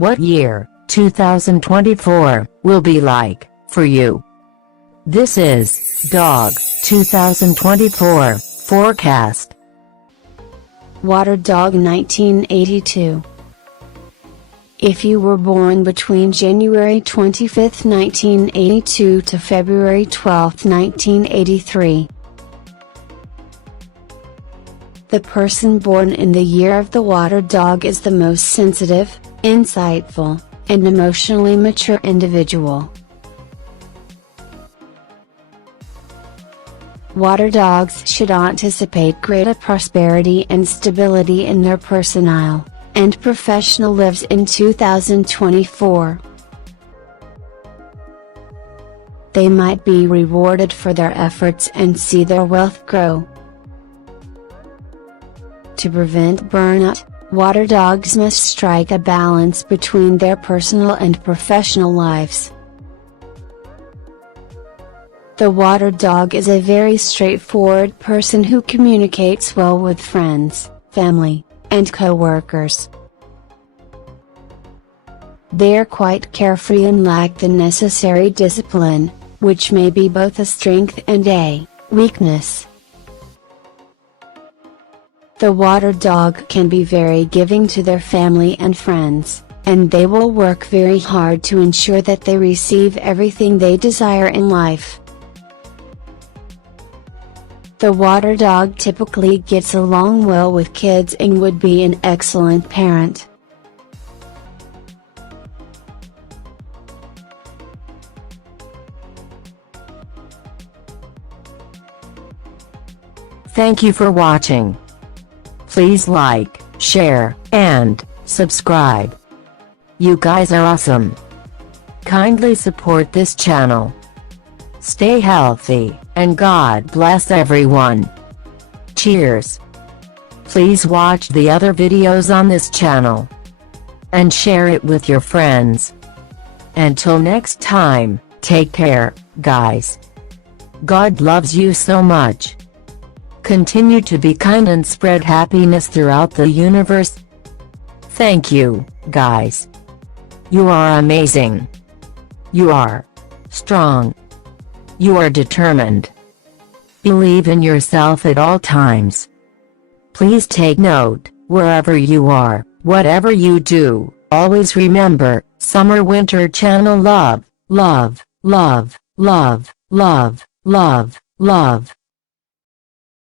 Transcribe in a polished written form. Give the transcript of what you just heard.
what year 2024 will be like for you. This is Dog 2024 forecast. Water Dog 1982. If you were born between January 25, 1982 to February 12, 1983. The person born in the year of the Water Dog is the most sensitive, insightful, and emotionally mature individual. Water dogs should anticipate greater prosperity and stability in their personal and professional lives in 2024. They might be rewarded for their efforts and see their wealth grow. To prevent burnout, water dogs must strike a balance between their personal and professional lives. The water dog is a very straightforward person who communicates well with friends, family, and co-workers. They are quite carefree and lack the necessary discipline, which may be both a strength and a weakness. The water dog can be very giving to their family and friends, and they will work very hard to ensure that they receive everything they desire in life. The water dog typically gets along well with kids and would be an excellent parent. Thank you for watching. Please like, share, and subscribe. You guys are awesome. Kindly support this channel. Stay healthy, and God bless everyone. Cheers. Please watch the other videos on this channel and share it with your friends. Until next time, take care, guys. God loves you so much. Continue to be kind and spread happiness throughout the universe. Thank you, guys. You are amazing. You are strong. You are determined. Believe in yourself at all times. Please take note, wherever you are, whatever you do, always remember, summer winter channel love, love, love, love, love, love, love.